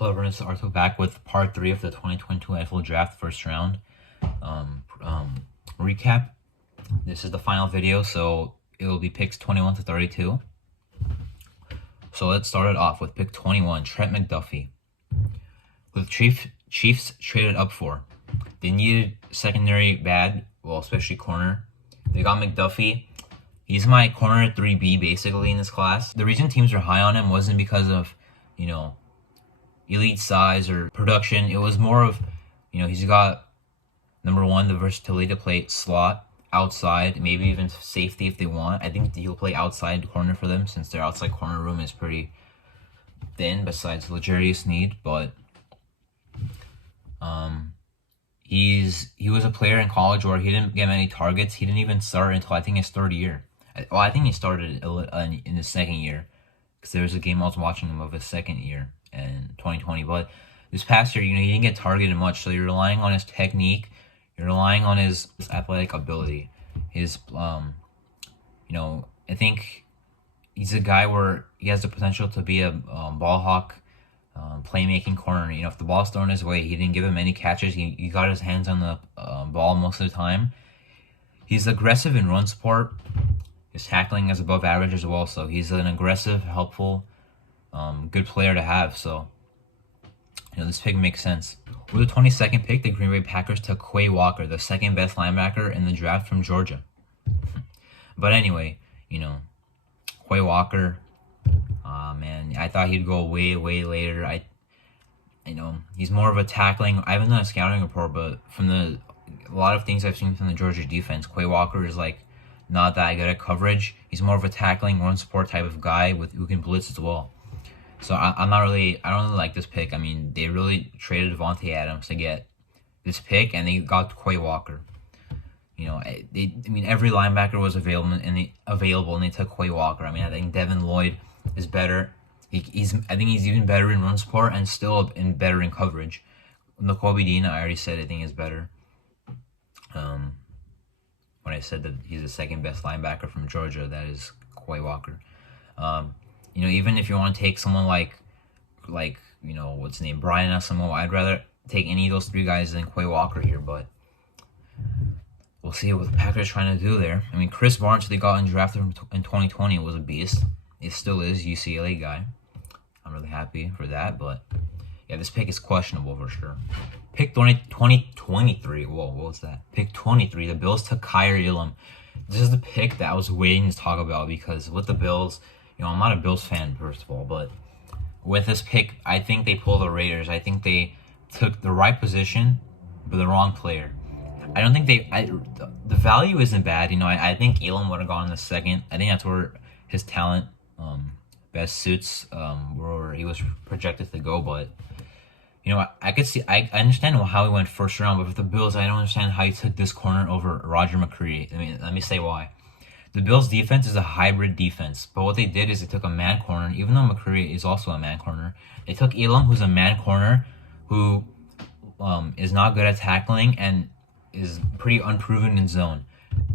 Hello everyone, it's Arthur back with part 3 of the 2022 NFL Draft first round recap. This is the final video, so it will be picks 21 to 32. So let's start it off with pick 21, Trent McDuffie. Who the Chiefs traded up for. They needed secondary bad, well, especially corner. They got McDuffie. He's my corner 3B basically in this class. The reason teams are high on him wasn't because of, elite size or production. It was more of, he's got, number one, the versatility to play slot, outside, maybe even safety if they want. I think he'll play outside corner for them since their outside corner room is pretty thin besides L'Jarius Sneed. But he was a player in college where he didn't get many targets. He didn't even start until I think his third year. Well, I think he started in his second year because there was a game I was watching him of his second year in 2020. But this past year, he didn't get targeted much, so you're relying on his technique. You're relying on his athletic ability. His, I think he's a guy where he has the potential to be a ball hawk, playmaking corner. If the ball's thrown his way, he didn't give him any catches. He got his hands on the ball most of the time. He's aggressive in run support. His tackling is above average as well, so he's an aggressive, helpful, good player to have. So, this pick makes sense. With the 22nd pick, the Green Bay Packers took Quay Walker, the second best linebacker in the draft from Georgia. But anyway, Quay Walker, man, I thought he'd go way, way later. He's more of a tackling. I haven't done a scouting report, but from a lot of things I've seen from the Georgia defense, Quay Walker is not that good at coverage. He's more of a tackling, run support type of guy who can blitz as well. So I don't really like this pick. I mean, they really traded Devontae Adams to get this pick, and they got Quay Walker. Every linebacker was available, and they took Quay Walker. I think Devin Lloyd is better. I think he's even better in run support and still better in coverage. Nakobe Dean, I already said, I think is better. When I said that he's the second best linebacker from Georgia, that is Quay Walker. Even if you want to take someone like what's his name, Brian Asamoah, I'd rather take any of those three guys than Quay Walker here, but we'll see what the Packers are trying to do there. Chris Barnes, they got drafted in 2020, was a beast. It still is, UCLA guy. I'm really happy for that, but yeah, this pick is questionable for sure. Pick 2023. Whoa, what was that? Pick 23. The Bills took Kyle Elam. This is the pick that I was waiting to talk about because with the Bills, I'm not a Bills fan, first of all, but with this pick, I think they pulled the Raiders. I think they took the right position, but the wrong player. I don't think the value isn't bad. I think Elam would have gone in the second. I think that's where his talent best suits, where he was projected to go, but I could see, I understand how he went first round, but with the Bills, I don't understand how he took this corner over Roger McCreary. Let me say why. The Bills' defense is a hybrid defense, but what they did is they took a man corner, even though McCreary is also a man corner. They took Elam, who's a man corner, who is not good at tackling and is pretty unproven in zone.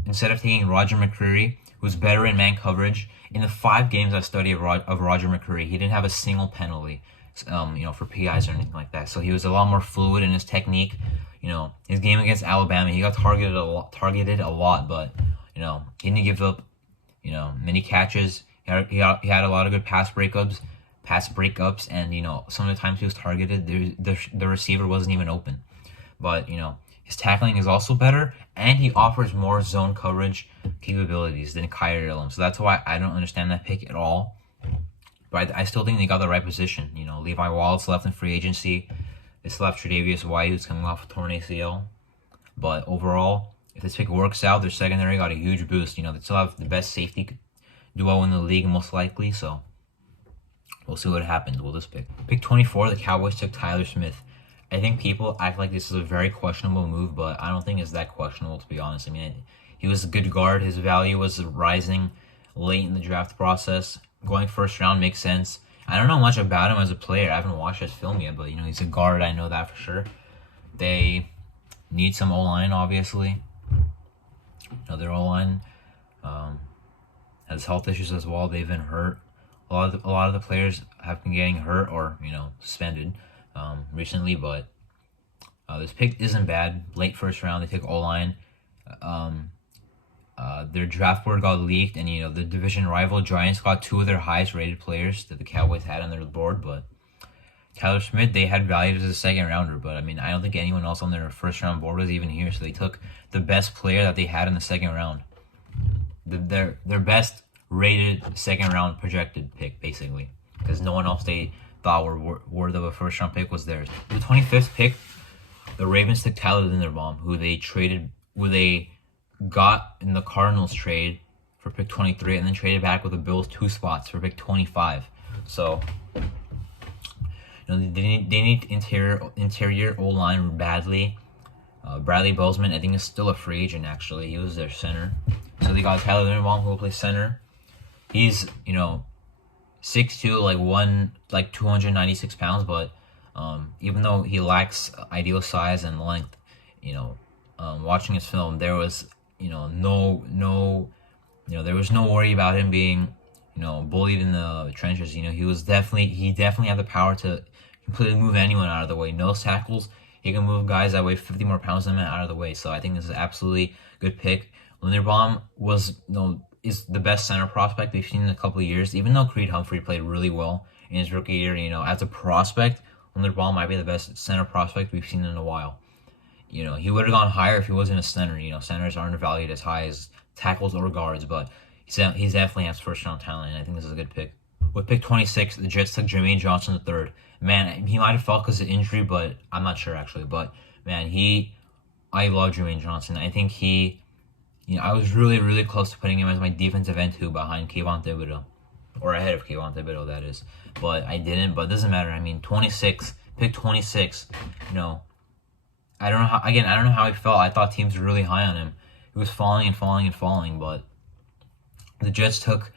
Instead of taking Roger McCreary, who's better in man coverage, in the 5 games I studied of Roger McCreary, he didn't have a single penalty. For PIs or anything like that. So he was a lot more fluid in his technique. His game against Alabama, he got targeted a lot, but he didn't give up, many catches. He had a lot of good pass breakups, and some of the times he was targeted, the receiver wasn't even open. But his tackling is also better, and he offers more zone coverage capabilities than Kyle Elam. So that's why I don't understand that pick at all. But I still think they got the right position. Levi Wallace left in free agency. They still have Tre'Davious White, who's coming off a torn ACL. But overall, if this pick works out, their secondary got a huge boost. They still have the best safety duo in the league, most likely. So we'll see what happens with this pick. Pick 24, the Cowboys took Tyler Smith. I think people act like this is a very questionable move, but I don't think it's that questionable, to be honest. He was a good guard. His value was rising late in the draft process. Going first round makes sense. I don't know much about him as a player. I haven't watched his film yet, but he's a guard. I know that for sure. They need some O-line, obviously. Their O-line has health issues as well. They've been hurt. A lot of the players have been getting hurt or suspended. recently, but this pick isn't bad. Late first round, they took O-line. Um, their draft board got leaked, and the division rival Giants got two of their highest rated players that the Cowboys had on their board. But Tyler Smith, they had valued as a second rounder, but I mean, I don't think anyone else on their first round board was even here. So they took the best player that they had in the second round, their best rated second round projected pick, basically, because no one else they thought were worth of a first round pick was theirs. The 25th pick, the Ravens took Tyler Linderbaum, who they got in the Cardinals trade for pick 23, and then traded back with the Bills 2 spots for pick 25. So they need interior O-line badly. Bradley Bozeman, I think, is still a free agent. Actually, he was their center. So they got Tyler Linderbaum, who will play center. He's 6'2", 296 pounds, but even though he lacks ideal size and length, watching his film, there was there was no worry about him being bullied in the trenches. He definitely had the power to completely move anyone out of the way. Nose tackles, he can move guys that weigh 50 more pounds than him out of the way. So I think this is absolutely good pick. Linderbaum is the best center prospect we've seen in a couple of years. Even though Creed Humphrey played really well in his rookie year, as a prospect, Linderbaum might be the best center prospect we've seen in a while. He would have gone higher if he wasn't a center. Centers aren't valued as high as tackles or guards, but he definitely has first round talent, and I think this is a good pick. With pick 26, the Jets took Jermaine Johnson III. Man, he might have felt because of injury, but I'm not sure actually. But man, I love Jermaine Johnson. I think I was really, really close to putting him as my defensive end too, behind Kayvon Thibodeau, or ahead of Kayvon Thibodeau, that is. But I didn't. But it doesn't matter. I mean, pick 26. I don't know how I felt. I thought teams were really high on him. He was falling and falling and falling, but the Jets took,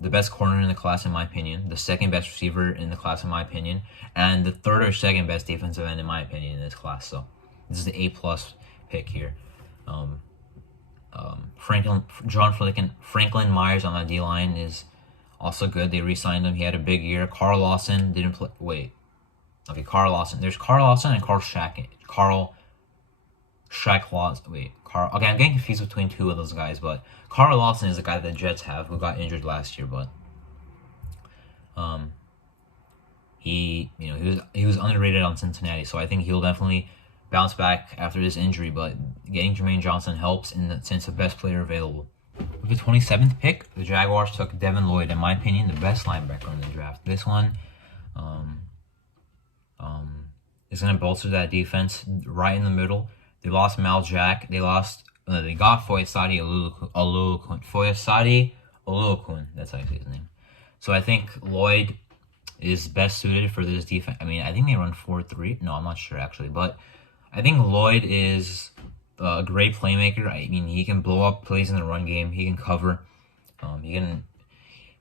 the best corner in the class, in my opinion, the second best receiver in the class, in my opinion, and the third or second best defensive end, in my opinion, in this class. So this is the A+ pick here. Franklin Myers on the D line is also good. They re-signed him. He had a big year. Carl Lawson didn't play. Wait. Okay, Carl Lawson. There's Carl Lawson and Carl Shaq Lawson. Wait, Carl. Okay, I'm getting confused between two of those guys, but Carl Lawson is the guy that the Jets have who got injured last year, but he was underrated on Cincinnati, so I think he'll definitely bounce back after this injury. But getting Jermaine Johnson helps in the sense of best player available. With the 27th pick, the Jaguars took Devin Lloyd, in my opinion, the best linebacker in the draft. This one is going to bolster that defense right in the middle. They lost Mal Jack. They got Foyesade Oluokun. That's how you say his name. So I think Lloyd is best suited for this defense. I mean, I think they run 4-3. No, I'm not sure actually, but I think Lloyd is a great playmaker. I mean, he can blow up plays in the run game. He can cover. He can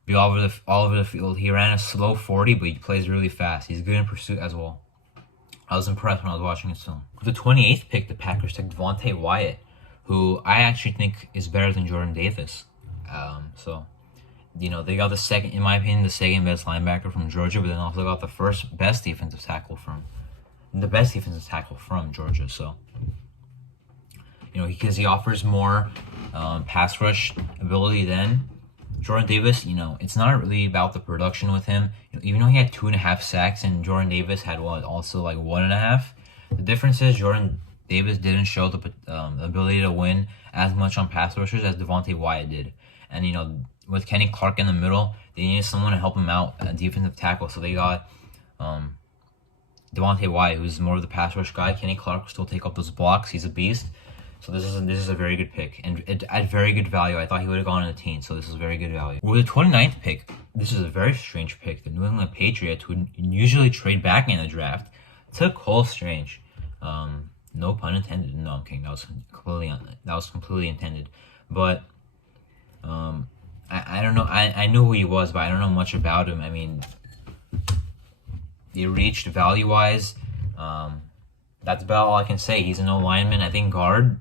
be all over the field. He ran a slow 40, but he plays really fast. He's good in pursuit as well. I was impressed when I was watching his film. With the 28th pick, the Packers took Devontae Wyatt, who I actually think is better than Jordan Davis. They got the second, in my opinion, the second best linebacker from Georgia, but then also got the best defensive tackle from Georgia. So, because he offers more pass rush ability than Jordan Davis. It's not really about the production with him. Even though he had 2.5 sacks and Jordan Davis had 1.5. The difference is Jordan Davis didn't show the ability to win as much on pass rushers as Devontae Wyatt did. And with Kenny Clark in the middle, they needed someone to help him out at defensive tackle. So they got Devontae Wyatt, who's more of the pass rush guy. Kenny Clark will still take up those blocks. He's a beast. So this is a very good pick, and at very good value. I thought he would have gone in the teens, so this is very good value. With the 29th pick, this is a very strange pick. The New England Patriots, who usually trade back in the draft, took Cole Strange. No pun intended. No, I'm kidding. That was completely intended. But I don't know. I knew who he was, but I don't know much about him. I mean, they reached value-wise. That's about all I can say. He's an O-lineman. I think guard.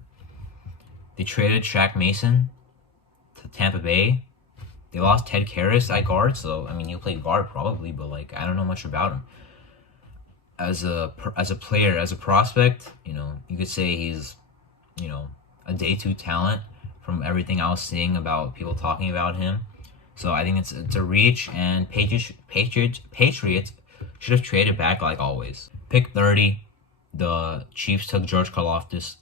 They traded Shaq Mason to Tampa Bay. They lost Ted Karras at guard, so I mean he'll play guard probably, but I don't know much about him. as a player, as a prospect, you could say he's, a day two talent from everything I was seeing about people talking about him. So I think it's a reach, and Patriots should have traded back like always. Pick 30, the Chiefs took George Karlaftis.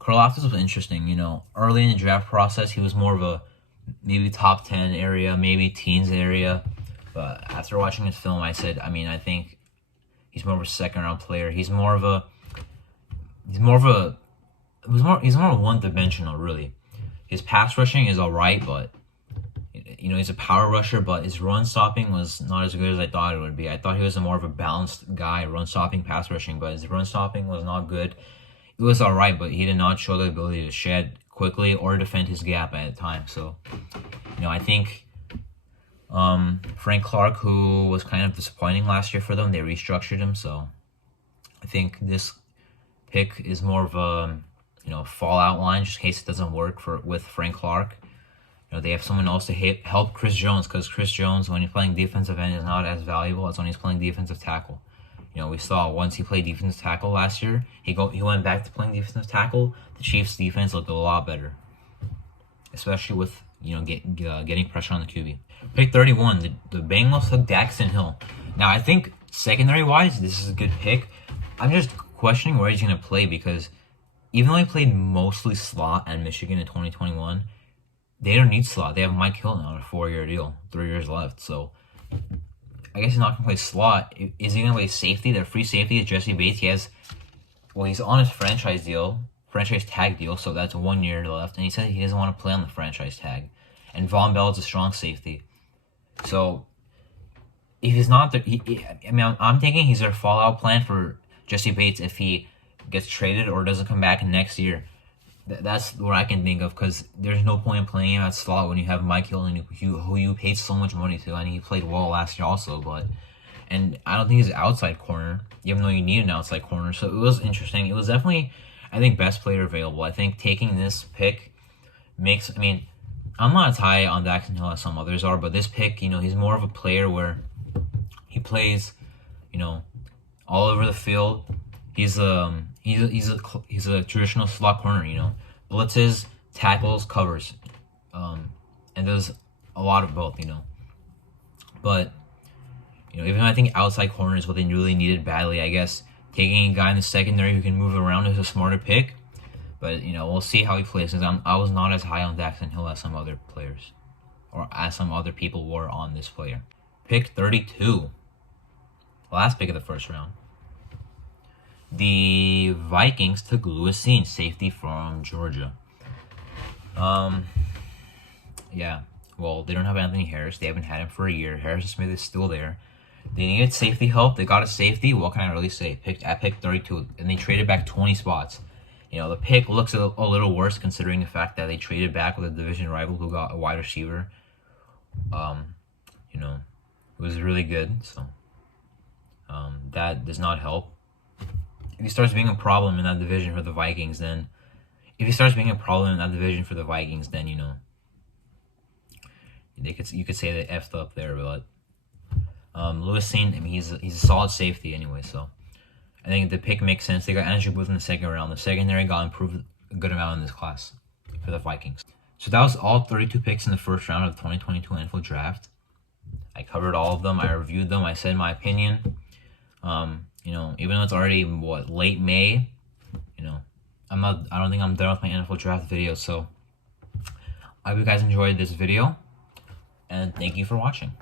Karlaftis was interesting, early in the draft process, he was more of a maybe top 10 area, maybe teens area. But after watching his film, I said, I think he's more of a second round player. He's more of a one dimensional, really. His pass rushing is alright, but he's a power rusher, but his run stopping was not as good as I thought it would be. I thought he was more of a balanced guy, run stopping, pass rushing, but his run stopping was not good. It was alright, but he did not show the ability to shed quickly or defend his gap at the time. So, I think Frank Clark, who was kind of disappointing last year for them, they restructured him. So I think this pick is more of a fallout line, just in case it doesn't work with Frank Clark. They have someone else to help Chris Jones, because Chris Jones, when he's playing defensive end, is not as valuable as when he's playing defensive tackle. We saw once he played defensive tackle last year, he went back to playing defensive tackle. The Chiefs' defense looked a lot better, especially with getting pressure on the QB. Pick 31, the Bengals took Daxton Hill. Now I think secondary wise, this is a good pick. I'm just questioning where he's going to play, because even though he played mostly slot at Michigan in 2021, they don't need slot. They have Mike Hilton on a 4-year deal, 3 years left. So I guess he's not going to play slot. Is he going to play safety? Their free safety is Jesse Bates. He's on his franchise tag deal, so that's 1 year left. And he said he doesn't want to play on the franchise tag. And Von Bell is a strong safety. So if he's not there, I'm thinking he's their fallout plan for Jesse Bates if he gets traded or doesn't come back next year. That's what I can think of, because there's no point in playing him at slot when you have Mike Hilton, who you paid so much money to, and he played well last year also. And I don't think he's an outside corner, even though you need an outside corner. So it was interesting. It was definitely, I think, best player available. I think taking this pick makes, I'm not as high on Daxton Hill as some others are, but this pick, he's more of a player where he plays, all over the field. He's a traditional slot corner, blitzes, tackles, covers, and does a lot of both, But even though I think outside corner is what they really needed badly, I guess taking a guy in the secondary who can move around is a smarter pick. But we'll see how he plays. Because I was not as high on Daxton Hill as some other players, or as some other people were on this player. Pick 32, last pick of the first round. The Vikings took Lewis Cine, safety from Georgia. Yeah. Well, they don't have Anthony Harris. They haven't had him for a year. Harrison Smith is still there. They needed safety help. They got a safety. What can I really say? At pick 32, and they traded back 20 spots. The pick looks a little worse considering the fact that they traded back with a division rival who got a wide receiver. It was really good. So that does not help. If he starts being a problem in that division for the Vikings, then you could say they effed up there. But Lewis Cine, he's a solid safety anyway, so I think the pick makes sense. They got Andrew Booth in the second round. The secondary got improved a good amount in this class for the Vikings. So that was all 32 picks in the first round of the 2022 NFL Draft. I covered all of them. I reviewed them. I said my opinion. Even though it's already late May, I don't think I'm done with my NFL Draft video. So I hope you guys enjoyed this video, and thank you for watching.